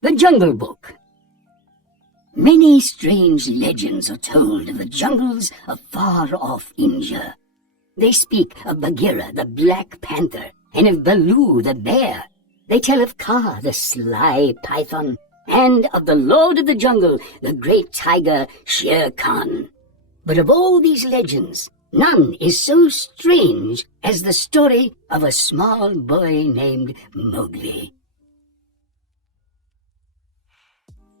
The Jungle Book. Many strange legends are told of the jungles of far-off India. They speak of Bagheera, the Black Panther, and of Baloo, the bear. They tell of Kaa, the sly python, and of the Lord of the Jungle, the great tiger Shere Khan. But of all these legends, none is so strange as the story of a small boy named Mowgli.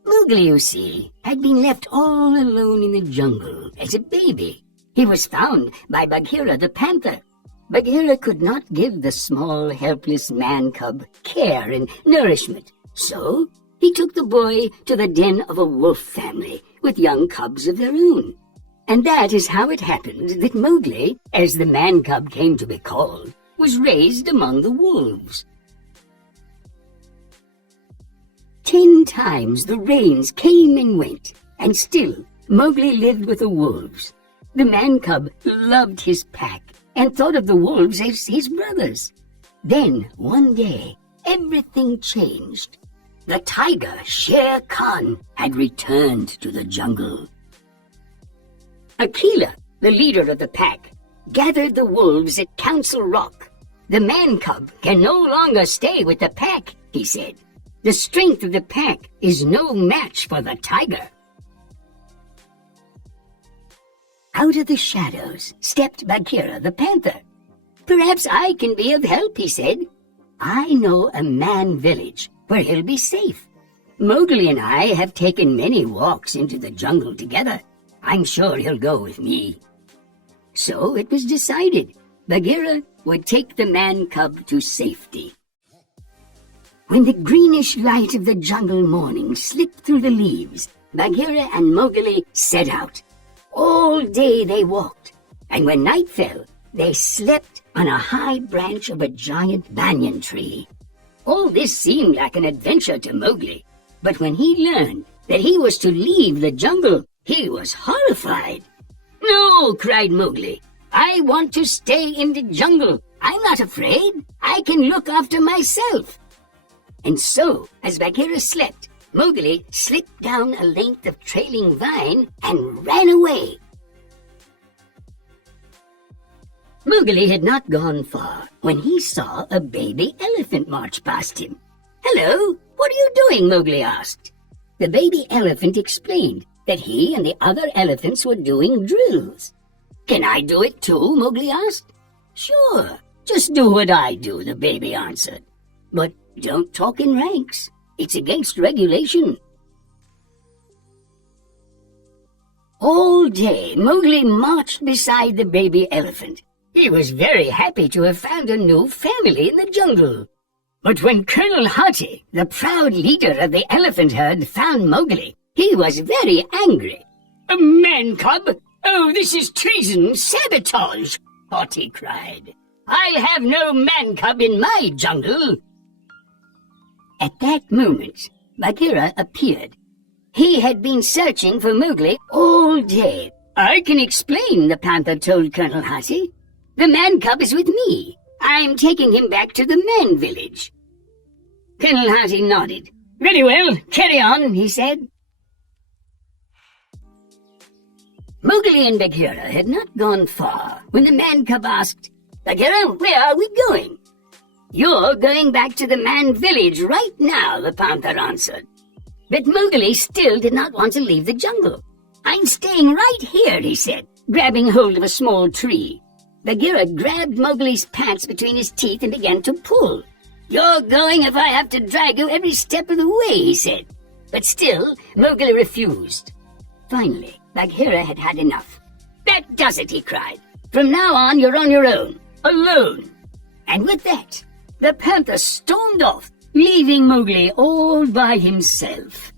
Mowgli, you see, had been left all alone in the jungle as a baby. He was found by Bagheera the panther. Bagheera could not give the small, helpless man-cub care and nourishment, so he took the boy to the den of a wolf family with young cubs of their own. And that is how it happened that Mowgli, as the man-cub came to be called, was raised among the wolves. 10 times the rains came and went, and still Mowgli lived with the wolves. The man-cub loved his pack and thought of the wolves as his brothers. Then, one day, everything changed. The tiger, Shere Khan, had returned to the jungle. Akela, the leader of the pack, gathered the wolves at Council Rock. The man-cub can no longer stay with the pack, he said. The strength of the pack is no match for the tiger. Out of the shadows stepped Bagheera the panther. Perhaps I can be of help, he said. I know a man village where he'll be safe. Mowgli and I have taken many walks into the jungle together. I'm sure he'll go with me. So it was decided Bagheera would take the man-cub to safety. When the greenish light of the jungle morning slipped through the leaves, Bagheera and Mowgli set out. All day they walked, and when night fell, they slept on a high branch of a giant banyan tree. All this seemed like an adventure to Mowgli, but when he learned that he was to leave the jungle, he was horrified. "No," cried Mowgli. "I want to stay in the jungle. I'm not afraid. I can look after myself." And so, as Bagheera slept, Mowgli slipped down a length of trailing vine and ran away. Mowgli had not gone far when he saw a baby elephant march past him. "Hello, what are you doing?" Mowgli asked. The baby elephant explained that he and the other elephants were doing drills. "Can I do it too?" Mowgli asked. "Sure, just do what I do," the baby answered. "But don't talk in ranks. It's against regulation." All day, Mowgli marched beside the baby elephant. He was very happy to have found a new family in the jungle. But when Colonel Hati, the proud leader of the elephant herd, found Mowgli, he was very angry. "A man-cub? Oh, this is treason, sabotage!" Hati cried. "I'll have no man-cub in my jungle." At that moment, Bagheera appeared. He had been searching for Mowgli all day. "I can explain," the panther told Colonel Hati. "The man-cub is with me. I'm taking him back to the man village." Colonel Hati nodded. "Very well, carry on," he said. Mowgli and Bagheera had not gone far when the man-cub asked, "Bagheera, where are we going?" "You're going back to the man village right now," the panther answered. But Mowgli still did not want to leave the jungle. "I'm staying right here," he said, grabbing hold of a small tree. Bagheera grabbed Mowgli's pants between his teeth and began to pull. "You're going if I have to drag you every step of the way," he said. But still, Mowgli refused. Finally, Bagheera had had enough. "That does it," he cried. "From now on, you're on your own, alone." And with that, the panther stormed off, leaving Mowgli all by himself.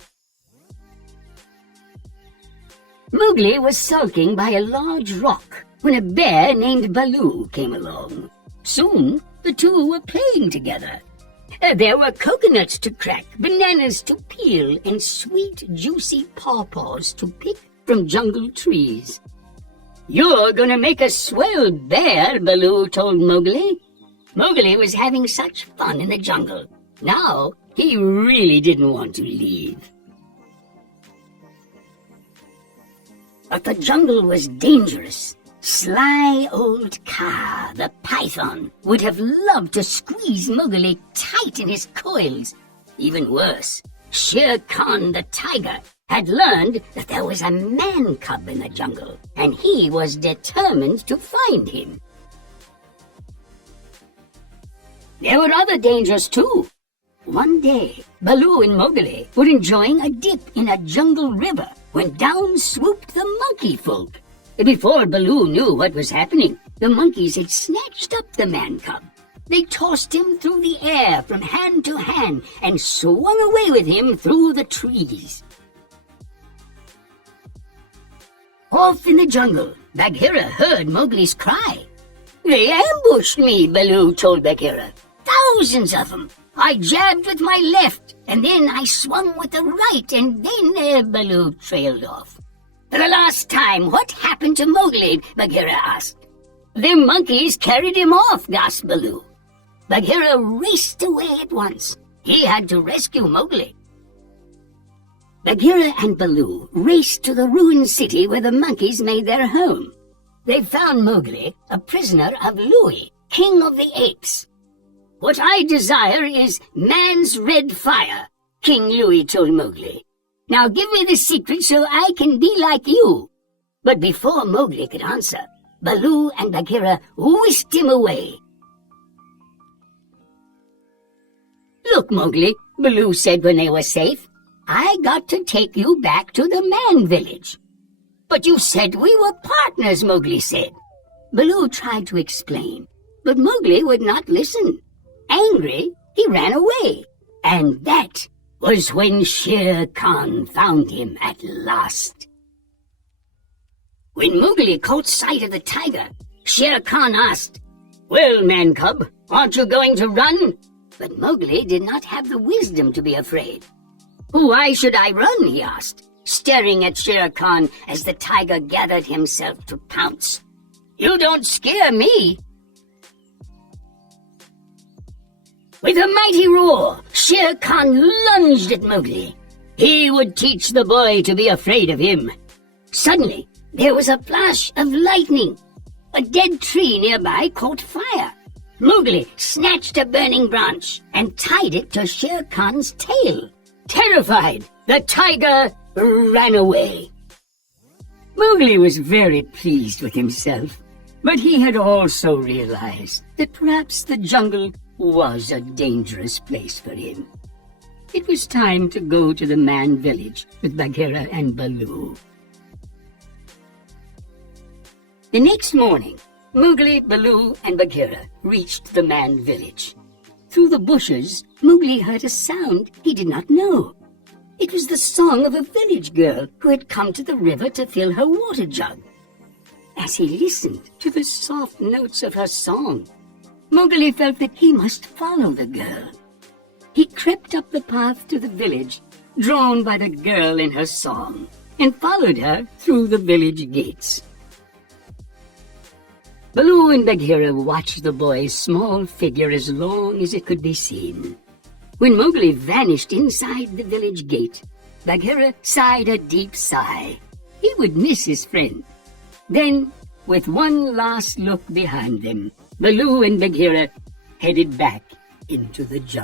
Mowgli was sulking by a large rock when a bear named Baloo came along. Soon, the two were playing together. There were coconuts to crack, bananas to peel, and sweet, juicy pawpaws to pick from jungle trees. "You're gonna make a swell bear," Baloo told Mowgli. Mowgli was having such fun in the jungle. Now He really didn't want to leave. But the jungle was dangerous. Sly old Kaa, the python, would have loved to squeeze Mowgli tight in his coils. Even worse, Shere Khan the tiger had learned that there was a man cub in the jungle, and he was determined to find him. There were other dangers too. One day, Baloo and Mowgli were enjoying a dip in a jungle river when down swooped the monkey folk. Before Baloo knew what was happening, the monkeys had snatched up the man-cub. They tossed him through the air from hand to hand and swung away with him through the trees. Off in the jungle, Bagheera heard Mowgli's cry. "They ambushed me," Baloo told Bagheera. "Thousands of them. I jabbed with my left, and then I swung with the right, and then Baloo trailed off." "The last time, what happened to Mowgli?" Bagheera asked. "The monkeys carried him off," gasped Baloo. Bagheera raced away at once. He had to rescue Mowgli. Bagheera and Baloo raced to the ruined city where the monkeys made their home. They found Mowgli a prisoner of Louie, king of the apes. "What I desire is man's red fire," King Louie told Mowgli. "Now give me the secret so I can be like you." But before Mowgli could answer, Baloo and Bagheera whisked him away. "Look, Mowgli," Baloo said when they were safe, "I got to take you back to the man village." "But you said we were partners," Mowgli said. Baloo tried to explain, but Mowgli would not listen. Angry, he ran away, and that was when Shere Khan found him at last. When Mowgli caught sight of the tiger, Shere Khan asked, "Well, man-cub, aren't you going to run?" But Mowgli did not have the wisdom to be afraid. "Why should I run?" he asked, staring at Shere Khan as the tiger gathered himself to pounce. "You don't scare me." With a mighty roar, Shere Khan lunged at Mowgli. He would teach the boy to be afraid of him. Suddenly, there was a flash of lightning. A dead tree nearby caught fire. Mowgli snatched a burning branch and tied it to Shere Khan's tail. Terrified, the tiger ran away. Mowgli was very pleased with himself, but he had also realized that perhaps the jungle was a dangerous place for him. It was time to go to the man village with Bagheera and Baloo. The next morning, Mowgli, Baloo, and Bagheera reached the man village. Through the bushes, Mowgli heard a sound he did not know. It was the song of a village girl who had come to the river to fill her water jug. As he listened to the soft notes of her song, Mowgli felt that he must follow the girl. He crept up the path to the village, drawn by the girl in her song, and followed her through the village gates. Baloo and Bagheera watched the boy's small figure as long as it could be seen. When Mowgli vanished inside the village gate, Bagheera sighed a deep sigh. He would miss his friend. Then, with one last look behind them, Baloo and Bagheera headed back into the jungle.